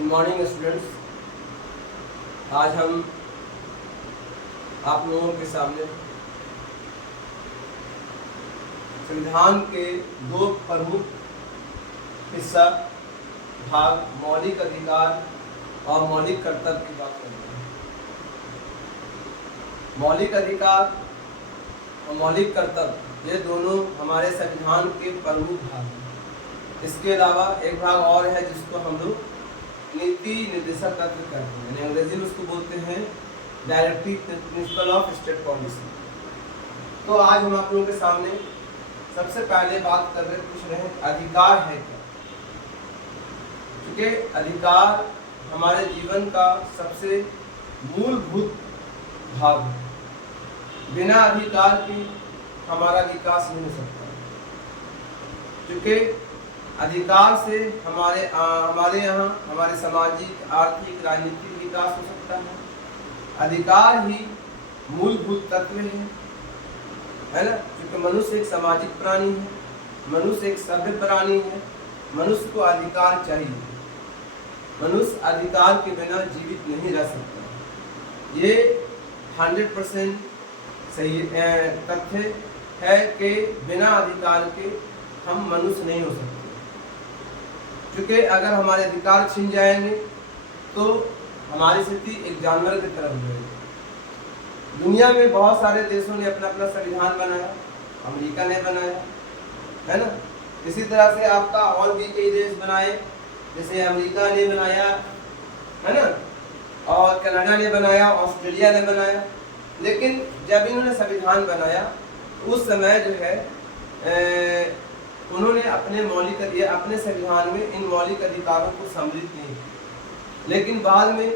Good morning students. आज हम आप लोगों के सामने संविधान के दो प्रमुख हिस्सा भाग मौलिक अधिकार और मौलिक कर्तव्य की बात करेंगे। मौलिक अधिकार और मौलिक कर्तव्य ये दोनों हमारे संविधान के प्रमुख भाग हैं। इसके अलावा एक भाग और है जिसको हम लोग नीति निर्देशक तत्व कहते हैं, अंग्रेजी में उसको बोलते हैं directive principle of state policy. तो आज हम आप लोगों के सामने सबसे पहले बात कर रहे पूछ रहे हैं अधिकार है क्या। क्योंकि अधिकार हमारे जीवन का सबसे मूलभूत भाग है। बिना अधिकार के हमारा विकास नहीं हो सकता, क्योंकि अधिकार से हमारे यहाँ हमारे सामाजिक, आर्थिक, राजनीतिक विकास हो सकता है। अधिकार ही मूलभूत तत्व है ना। क्योंकि मनुष्य एक सामाजिक प्राणी है, मनुष्य एक सभ्य प्राणी है, मनुष्य को अधिकार चाहिए। मनुष्य अधिकार के बिना जीवित नहीं रह सकता। ये 100% सही तथ्य है कि बिना अधिकार के हम मनुष्य नहीं हो सकते। क्योंकि अगर हमारे अधिकार छिन जाएंगे तो हमारी स्थिति एक जानवर की तरह हो जाएगी। दुनिया में बहुत सारे देशों ने अपना अपना संविधान बनाया, अमेरिका ने बनाया है ना। इसी तरह से आपका और भी कई देश बनाए, जैसे अमेरिका ने बनाया है ना, और कनाडा ने बनाया, ऑस्ट्रेलिया ने बनाया। लेकिन जब इन्होंने संविधान बनाया उस समय जो है उन्होंने अपने संविधान में इन मौलिक अधिकारों को सम्मिलित नहीं किया। लेकिन बाद में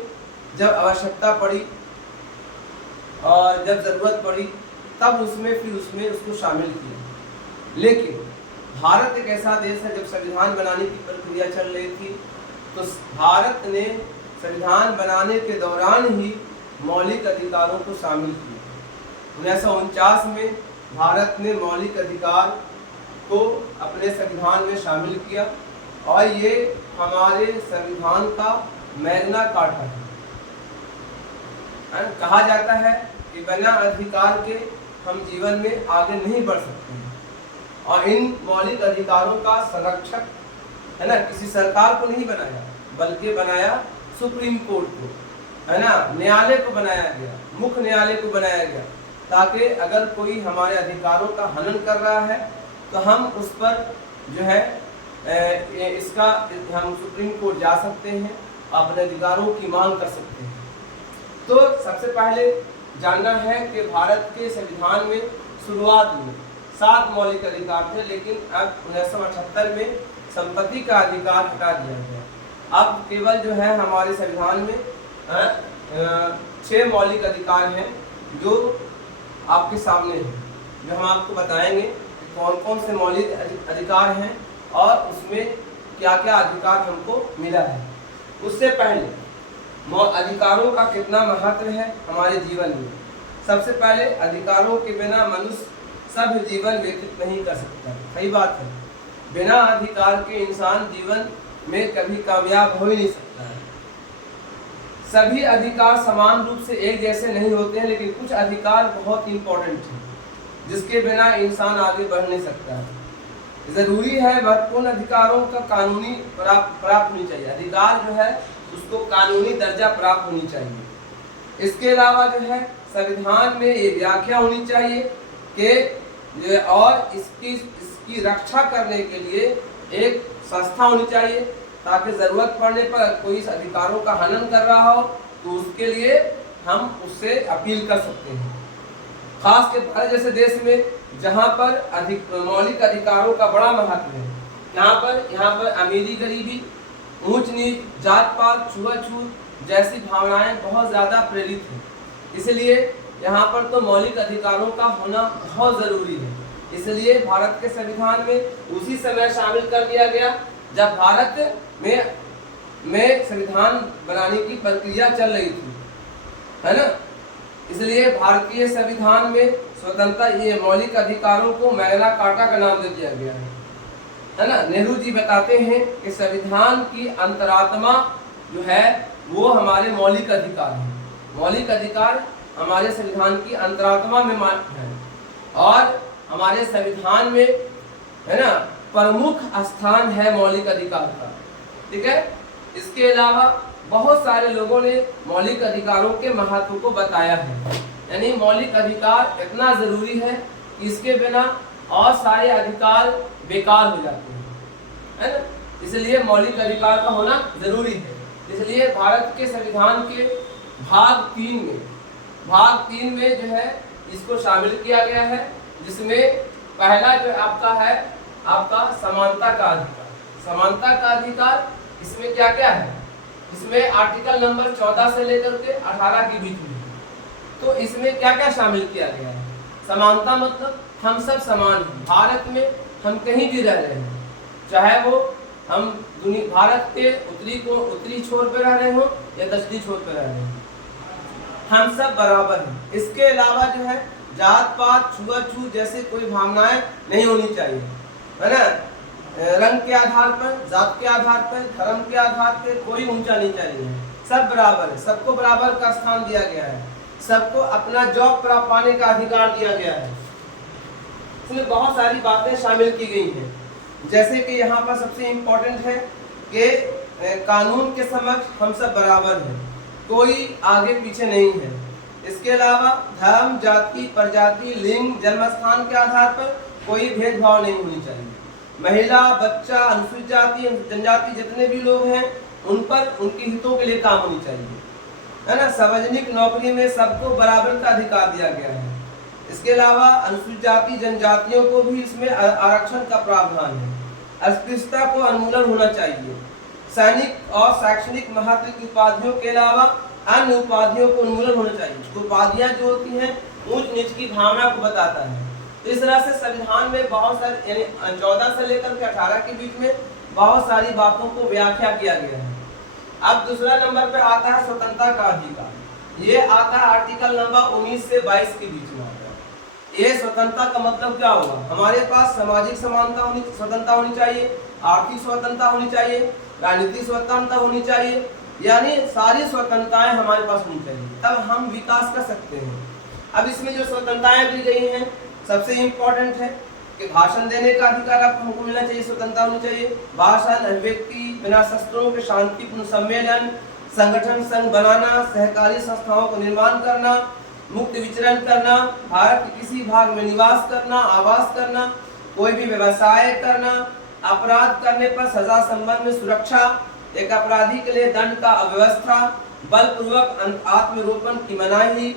जब आवश्यकता पड़ी और जब जरूरत पड़ी तब उसमें उसको शामिल किया। लेकिन भारत एक ऐसा देश है, जब संविधान बनाने की प्रक्रिया चल रही थी तो भारत ने संविधान बनाने के दौरान ही मौलिक अधिकारों को शामिल किया। 1949 में भारत ने मौलिक अधिकार को अपने संविधान में शामिल किया और ये हमारे संविधान का मैग्ना कार्टा है। कहा जाता है कि बिना अधिकार के हम जीवन में आगे नहीं बढ़ सकते हैं। और इन मौलिक अधिकारों का संरक्षक है ना किसी सरकार को नहीं बनाया, बल्कि बनाया सुप्रीम कोर्ट को, है ना, न्यायालय को बनाया गया, मुख्य न्यायालय को बनाया गया, ताकि अगर कोई हमारे अधिकारों का हनन कर रहा है तो हम उस पर जो है हम सुप्रीम कोर्ट जा सकते हैं, अपने अधिकारों की मांग कर सकते हैं। तो सबसे पहले जानना है कि भारत के संविधान में शुरुआत में 7 मौलिक अधिकार थे, लेकिन अब 1978 में संपत्ति का अधिकार हटा दिया गया। अब केवल जो है हमारे संविधान में 6 मौलिक अधिकार हैं जो आपके सामने हैं, जो हम आपको बताएंगे कौन कौन से मौलिक अधिकार हैं और उसमें क्या क्या अधिकार हमको मिला है। उससे पहले अधिकारों का कितना महत्व है हमारे जीवन में। सबसे पहले अधिकारों के बिना मनुष्य सभ्य जीवन व्यतीत नहीं कर सकता। सही बात है, बिना अधिकार के इंसान जीवन में कभी कामयाब हो ही नहीं सकता है। सभी अधिकार समान रूप से एक जैसे नहीं होते हैं, लेकिन कुछ अधिकार बहुत इंपॉर्टेंट हैं जिसके बिना इंसान आगे बढ़ नहीं सकता है। जरूरी है महत्वपूर्ण अधिकारों का कानूनी प्राप्त होनी चाहिए। अधिकार जो है उसको कानूनी दर्जा प्राप्त होनी चाहिए। इसके अलावा जो है संविधान में ये व्याख्या होनी चाहिए कि और इसकी रक्षा करने के लिए एक संस्था होनी चाहिए, ताकि जरूरत पड़ने पर कोई इस अधिकारों का हनन कर रहा हो तो उसके लिए हम उससे अपील कर सकते हैं। खास के भारत जैसे देश में जहाँ पर मौलिक अधिकारों का बड़ा महत्व है, यहाँ पर अमीरी गरीबी, ऊंच नीच, जात पात, छुआछूत जैसी भावनाएं बहुत ज़्यादा प्रेरित हैं। इसलिए यहाँ पर तो मौलिक अधिकारों का होना बहुत ज़रूरी है। इसलिए भारत के संविधान में उसी समय शामिल कर दिया गया जब भारत में संविधान बनाने की प्रक्रिया चल रही थी, है ना। इसलिए भारतीय संविधान में स्वतंत्रता ये मौलिक अधिकारों को मैग्ना कार्टा का नाम दे दिया गया है ना। नेहरू जी बताते हैं कि संविधान की अंतरात्मा जो है वो हमारे मौलिक अधिकार हैं। मौलिक अधिकार हमारे संविधान की अंतरात्मा में है और हमारे संविधान में, है ना, प्रमुख स्थान है मौलिक अधिकार का। ठीक है। इसके अलावा बहुत सारे लोगों ने मौलिक अधिकारों के महत्व को बताया है। यानी मौलिक अधिकार इतना जरूरी है कि इसके बिना और सारे अधिकार बेकार हो जाते हैं, है ना। इसलिए मौलिक अधिकार का होना जरूरी है। इसलिए भारत के संविधान के भाग 3 में जो है इसको शामिल किया गया है, जिसमें पहला जो आपका है आपका समानता का अधिकार। समानता का अधिकार इसमें क्या क्या है, इसमें आर्टिकल नंबर 14 से लेकर के 18 के बीच में, तो इसमें क्या क्या शामिल किया गया है। समानता मतलब हम सब समान हैं। भारत में हम कहीं भी रह रहे हैं, चाहे वो हम भारत के उत्तरी छोर पे रह रहे हो या दक्षिणी छोर पे रह रहे हो, हम सब बराबर हैं। इसके अलावा जो है जात पात छुआछूत जैसे कोई भावनाएं नहीं होनी चाहिए, है ना। रंग के आधार पर, जात के आधार पर, धर्म के आधार पर कोई ऊंचा नीचा नहीं है, सब बराबर है। सबको बराबर का स्थान दिया गया है, सबको अपना जॉब प्राप्त पाने का अधिकार दिया गया है। इसमें बहुत सारी बातें शामिल की गई हैं, जैसे कि यहाँ पर सबसे इम्पोर्टेंट है कि कानून के समक्ष हम सब बराबर हैं, कोई आगे पीछे नहीं है। इसके अलावा धर्म, जाति, प्रजाति, लिंग, जन्मस्थान के आधार पर कोई भेदभाव नहीं होनी चाहिए। महिला, बच्चा, अनुसूचित जाति, जनजाति जितने भी लोग हैं उन पर उनके हितों के लिए काम होनी चाहिए, है ना। सार्वजनिक नौकरी में सबको बराबर का अधिकार दिया गया है। इसके अलावा अनुसूचित जाति जनजातियों को भी इसमें आरक्षण का प्रावधान है। अस्पृश्यता को उन्मूलन होना चाहिए। सैनिक और शैक्षणिक महत्व की उपाधियों के अलावा अन्य उपाधियों को उन्मूलन होना चाहिए। उपाधियां जो होती हैं ऊंच नीच की भावना को बताता है। तो इस तरह से संविधान में बहुत सारे, यानी 14 से लेकर के 18 के बीच में बहुत सारी बातों को व्याख्या किया गया है। अब दूसरा नंबर पे आता है स्वतंत्रता का अधिकार। ये आता है आर्टिकल नंबर 19 से 22 के बीच में आता है। ये स्वतंत्रता का मतलब क्या होगा, हमारे पास सामाजिक स्वतंत्रता होनी चाहिए, आर्थिक स्वतंत्रता होनी चाहिए, राजनीतिक स्वतंत्रता होनी चाहिए, यानी सारी स्वतंत्रताएं हमारे पास होनी चाहिए, तब हम विकास कर सकते हैं। अब इसमें जो स्वतंत्रताएं दी गई हैं सबसे इम्पोर्टेंट है कि भाषण देने का अधिकार हमको मिलना चाहिए, स्वतंत्रता होनी चाहिए। भाषण, अभिव्यक्ति, बिना शस्त्रों के शांतिपूर्ण सम्मेलन, संगठन संघ बनाना, सहकारी संस्थाओं को निर्माण करना, मुक्त विचरण करना, भारत के किसी भाग में निवास करना, आवास करना, कोई भी व्यवसाय करना, अपराध करने पर सजा संबंध में सुरक्षा, एक अपराधी के लिए दंड का अव्यवस्था, बलपूर्वक आत्मरोपण की मनाही,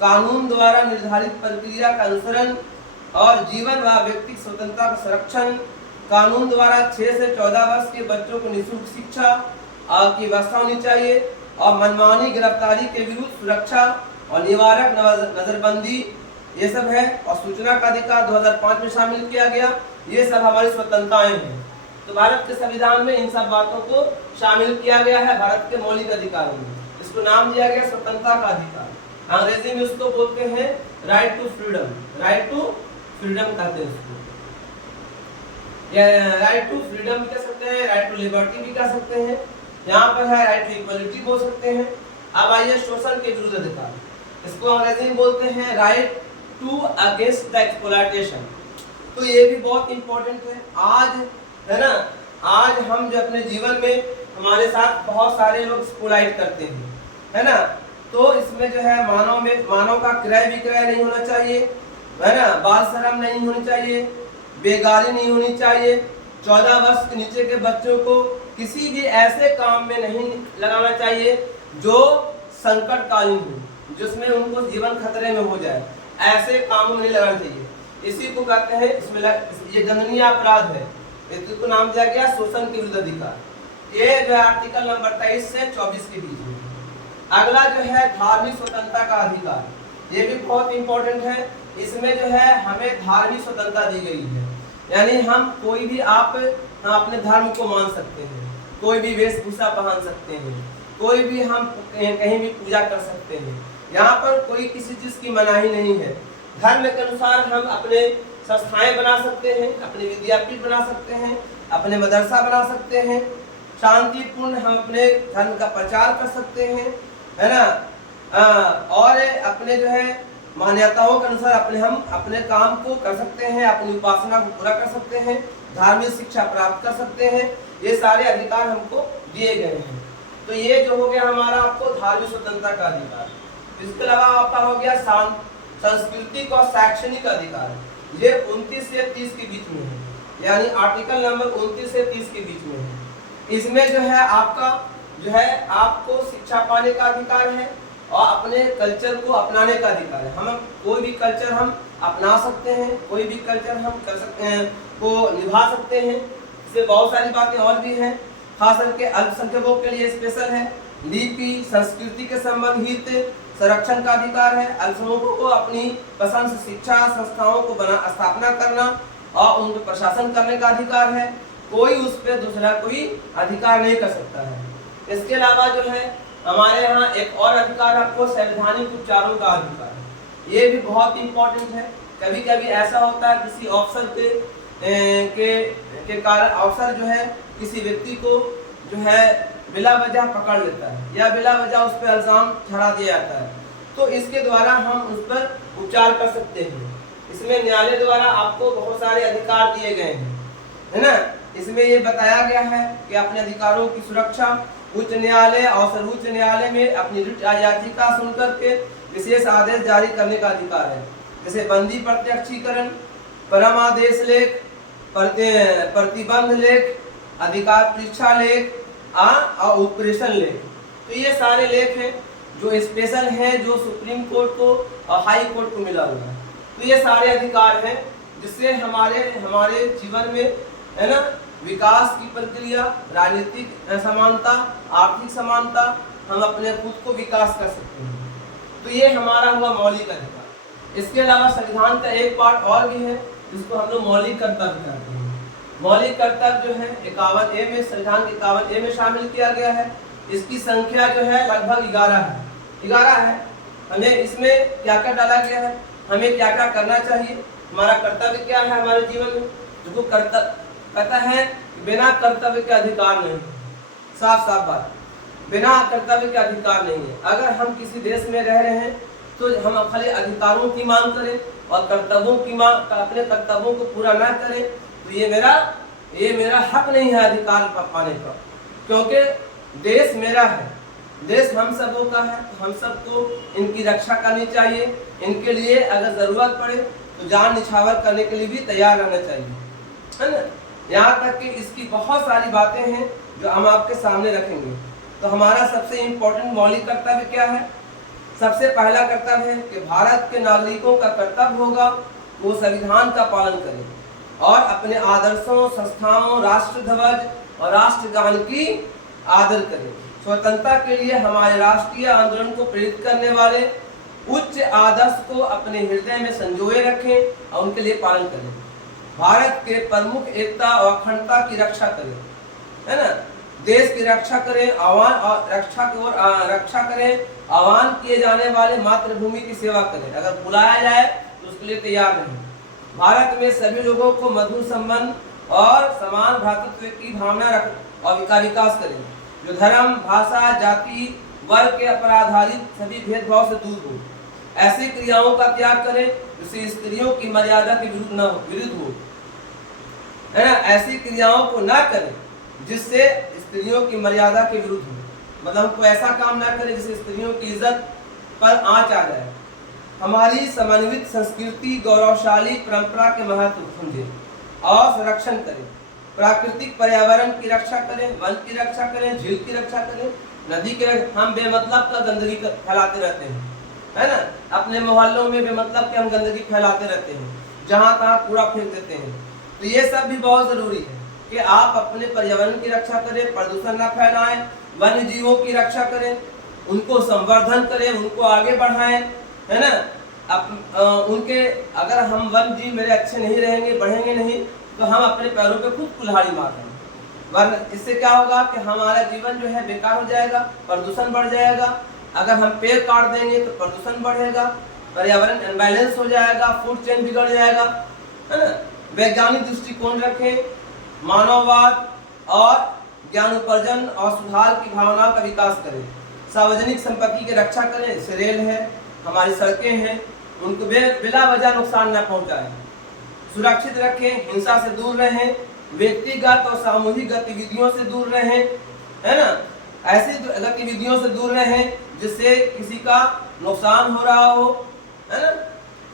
कानून द्वारा निर्धारित प्रक्रिया का अनुसरण और जीवन व व्यक्तिगत स्वतंत्रता का संरक्षण, कानून द्वारा 6 से 14 वर्ष के बच्चों को निःशुल्क शिक्षा की व्यवस्था होनी चाहिए और मनमानी गिरफ्तारी के विरुद्ध सुरक्षा और निवारक नजरबंदी, ये सब है। और सूचना का अधिकार 2005 में शामिल किया गया। ये सब हमारी स्वतंत्रताएं हैं। तो भारत के संविधान में इन सब बातों को शामिल किया गया है भारत के मौलिक अधिकारों में। इसको नाम दिया गया स्वतंत्रता का अधिकार। अंग्रेजी में उसको बोलते हैं right to freedom. Right to freedom कहते हैं उसको, या राइट टू फ्रीडम भी कह सकते हैं, राइट टू लिबर्टी भी कह सकते हैं। यहाँ पर है राइट टू इक्वलिटी बोल सकते हैं। अब आइए शोषण के विरुद्ध अधिकार, इसको अंग्रेजी में बोलते हैं right to against the exploitation. तो ये भी बहुत इंपॉर्टेंट है। आज, है ना, आज हम जो अपने जीवन में हमारे साथ बहुत सारे लोग एक्सप्लॉइट करते हैं, है ना। तो इसमें जो है मानव का क्रय विक्रय नहीं होना चाहिए, है ना, बाल श्रम नहीं होनी चाहिए, बेगारी नहीं होनी चाहिए। 14 वर्ष के नीचे के बच्चों को किसी भी ऐसे काम में नहीं लगाना चाहिए जो संकटकालीन हो, जिसमें उनको जीवन खतरे में हो जाए, ऐसे कामों में नहीं लगाना चाहिए। इसी को कहते हैं, इसमें ये दंडनीय अपराध है। इसको नाम दिया गया शोषण के विरुद्ध अधिकार। ये जो है आर्टिकल नंबर 23 से 24 के बीच में। अगला जो है धार्मिक स्वतंत्रता का अधिकार, ये भी बहुत इंपॉर्टेंट है। इसमें जो है हमें धार्मिक स्वतंत्रता दी गई है, यानी हम कोई भी आप अपने धर्म को मान सकते हैं, कोई भी वेशभूषा पहन सकते हैं, कोई भी हम कहीं भी पूजा कर सकते हैं। यहाँ पर कोई किसी चीज की मनाही नहीं है। धर्म के अनुसार हम अपने संस्थाएं बना सकते हैं, अपने विद्यापीठ बना सकते हैं, अपने मदरसा बना सकते हैं, शांतिपूर्ण हम अपने धर्म का प्रचार कर सकते हैं, है ना। और अपने जो है मान्यताओं के अनुसार हम अपने काम को कर सकते हैं, अपनी उपासना को पूरा कर सकते हैं, धार्मिक शिक्षा प्राप्त कर सकते हैं। ये सारे अधिकार हमको दिए गए हैं। तो ये जो हो गया हमारा आपको धार्मिक स्वतंत्रता का अधिकार। इसके अलावा आपका हो गया सांस्कृतिक और शैक्षणिक अधिकार। ये 29 से 30 के बीच में है, यानी आर्टिकल नंबर 29 से 30 के बीच में है। इसमें जो है आपको शिक्षा पाने का अधिकार है और अपने कल्चर को अपनाने का अधिकार है। हम कोई भी कल्चर हम अपना सकते हैं, कोई भी कल्चर हम कर सकते हैं, को निभा सकते हैं। इससे बहुत सारी बातें और भी हैं, खास करके अल्पसंख्यकों के लिए स्पेशल है। लिपि संस्कृति के संबंधित संरक्षण का अधिकार है। अल्पसंख्यकों को अपनी पसंद से शिक्षा संस्थाओं को स्थापना करना और उन पर प्रशासन करने का अधिकार है। कोई उस पर दूसरा कोई अधिकार नहीं कर सकता है। इसके अलावा जो है हमारे यहाँ एक और अधिकार आपको संवैधानिक उपचारों का अधिकार है। ये भी बहुत इंपॉर्टेंट है। कभी कभी ऐसा होता है किसी अफसर के कारण अफसर जो है किसी व्यक्ति को जो है बिला वजह पकड़ लेता है या बिला वजह उस पर इल्जाम ठहरा दिया जाता है, तो इसके द्वारा हम उस पर उपचार कर सकते हैं। इसमें न्यायालय द्वारा आपको बहुत सारे अधिकार दिए गए हैं, है ना। इसमें ये बताया गया है कि अपने अधिकारों की सुरक्षा उच्च न्यायालय और सर्वोच्च न्यायालय में अपनी रिट याचिका सुनकर के विशेष आदेश जारी करने का अधिकार है। जैसे बंदी प्रत्यक्षीकरण, परमादेश लेख, प्रतिबंध लेख, अधिकार परीक्षा लेख और ऑपरेशन लेख। तो ये सारे लेख हैं जो स्पेशल हैं, जो सुप्रीम कोर्ट को और हाई कोर्ट को मिला हुआ है। तो ये सारे अधिकार हैं जिससे हमारे जीवन में, है ना, विकास की प्रक्रिया, राजनीतिक समानता, आर्थिक समानता, हम अपने खुद को विकास कर सकते हैं। तो ये हमारा हुआ मौलिक अधिकार। इसके अलावा संविधान का एक पार्ट और भी है जिसको हम लोग मौलिक कर्तव्य कहते हैं। मौलिक कर्तव्य जो है 51A में, संविधान के 51A में शामिल किया गया है। इसकी संख्या जो है लगभग 11 है। हमें इसमें क्या क्या डाला गया है, हमें क्या क्या करना चाहिए, हमारा कर्तव्य क्या है हमारे जीवन में। जो कर्तव्य कहता है बिना कर्तव्य के अधिकार नहीं, साफ बात, बिना कर्तव्य के अधिकार नहीं है। अगर हम किसी देश में रह रहे हैं तो हम खाली अधिकारों की मांग करें और कर्तव्यों की मांग, अपने कर्तव्यों को पूरा ना करें, तो ये मेरा हक नहीं है अधिकार पाने का। क्योंकि देश मेरा है, देश हम सबों का है, तो हम सबको इनकी रक्षा करनी चाहिए। इनके लिए अगर जरूरत पड़े तो जान निछावर करने के लिए भी तैयार रहना चाहिए, है ना। यहाँ तक कि इसकी बहुत सारी बातें हैं जो हम आपके सामने रखेंगे। तो हमारा सबसे इम्पोर्टेंट मौलिक कर्तव्य क्या है? सबसे पहला कर्तव्य है कि भारत के नागरिकों का कर्तव्य होगा वो संविधान का पालन करें और अपने आदर्शों, संस्थाओं, राष्ट्र ध्वज और राष्ट्रगान की आदर करें। स्वतंत्रता के लिए हमारे राष्ट्रीय आंदोलन को प्रेरित करने वाले उच्च आदर्श को अपने हृदय में संजोए रखें और उनके लिए पालन करें। भारत के प्रमुख एकता और अखंडता की रक्षा करें, है ना। देश की रक्षा करें, रक्षा करें, आह्वान किए जाने वाले मातृभूमि की सेवा करें। अगर बुलाया जाए तो उसके लिए तैयार रहें। भारत में सभी लोगों को मधुर संबंध और समान भ्रातृत्व की भावना रख और विकास करें, जो धर्म, भाषा, जाति, वर्ग के पर आधारित सभी भेदभाव से दूर हो। ऐसी क्रियाओं का त्याग करें जिससे स्त्रियों की मर्यादा के विरुद्ध हो, है ना। ऐसी क्रियाओं को ना करें जिससे स्त्रियों की मर्यादा के विरुद्ध हो, मतलब हमको ऐसा काम ना करें जिससे स्त्रियों की इज्जत पर आंच आ जाए। हमारी समन्वित संस्कृति, गौरवशाली परंपरा के महत्व समझें और संरक्षण करें। प्राकृतिक पर्यावरण की रक्षा करें, वन की रक्षा करें, झील की रक्षा करें, नदी के। हम बेमतलब का गंदगी फैलाते रहते हैं, है ना। अपने मोहल्लों में बेमतलब के हम गंदगी फैलाते रहते हैं, जहाँ तहाँ कूड़ा फेंक देते हैं। तो ये सब भी बहुत जरूरी है कि आप अपने पर्यावरण की रक्षा करें, प्रदूषण न फैलाएं, वन्य जीवों की रक्षा करें, उनको संवर्धन करें, उनको आगे बढ़ाएं, है ना। उनके अगर हम वन्य जीव मेरे अच्छे नहीं रहेंगे, बढ़ेंगे नहीं, तो हम अपने पैरों पे खुद कुल्हाड़ी मार रहे हैं। वरना इससे क्या होगा कि हमारा जीवन जो है बेकार हो जाएगा, प्रदूषण बढ़ जाएगा। अगर हम पेड़ काट देंगे तो प्रदूषण बढ़ेगा, पर्यावरण अनबैलेंस हो जाएगा, फूड चेन बिगड़ जाएगा, है ना। वैज्ञानिक दृष्टिकोण रखें, मानववाद और ज्ञान उपार्जन और सुधार की भावना का विकास करें। सार्वजनिक संपत्ति की रक्षा करें, जैसे रेल है, हमारी सड़कें हैं, उनको बिला वजह नुकसान न पहुंचाएं। सुरक्षित रखें, हिंसा से दूर रहें, व्यक्तिगत और सामूहिक गतिविधियों से दूर रहें, है ना। ऐसी गतिविधियों से दूर रहें जिससे किसी का नुकसान हो रहा हो, है ना,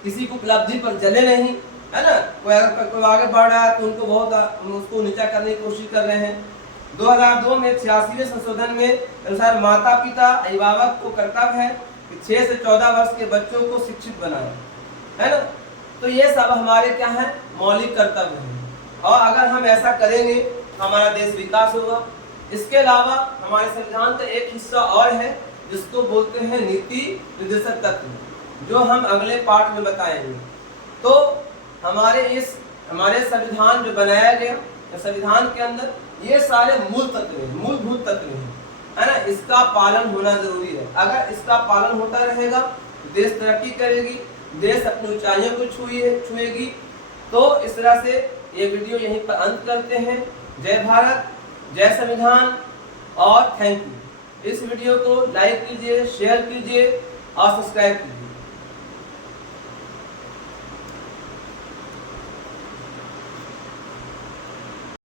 किसी को उपलब्धि पर जले नहीं, है ना। कोई आगे बढ़ रहा है तो उसको नीचा करने की कोशिश कर रहे हैं। 2002 में 86वें संशोधन में अनुसार माता पिता अभिभावक को कर्तव्य है कि 6 से 14 वर्ष के बच्चों को शिक्षित बनाएं, है ना। तो ये सब हमारे क्या है, मौलिक कर्तव्य हैं, और अगर हम ऐसा करेंगे तो हमारा देश विकास होगा। इसके अलावा हमारे संविधान का एक हिस्सा और है जिसको बोलते हैं नीति निर्देशक तत्व, जो हम अगले पाठ में बताएंगे। तो हमारे संविधान जो बनाया गया, संविधान के अंदर ये सारे मूलभूत तत्व हैं, है ना। इसका पालन होना जरूरी है। अगर इसका पालन होता रहेगा तो देश तरक्की करेगी, देश अपनी ऊंचाइयों को छुएगी। तो इस तरह से ये वीडियो यहीं पर अंत करते हैं। जय भारत, जय संविधान और थैंक यू। इस वीडियो को लाइक कीजिए, शेयर कीजिए और सब्सक्राइब कीजिए।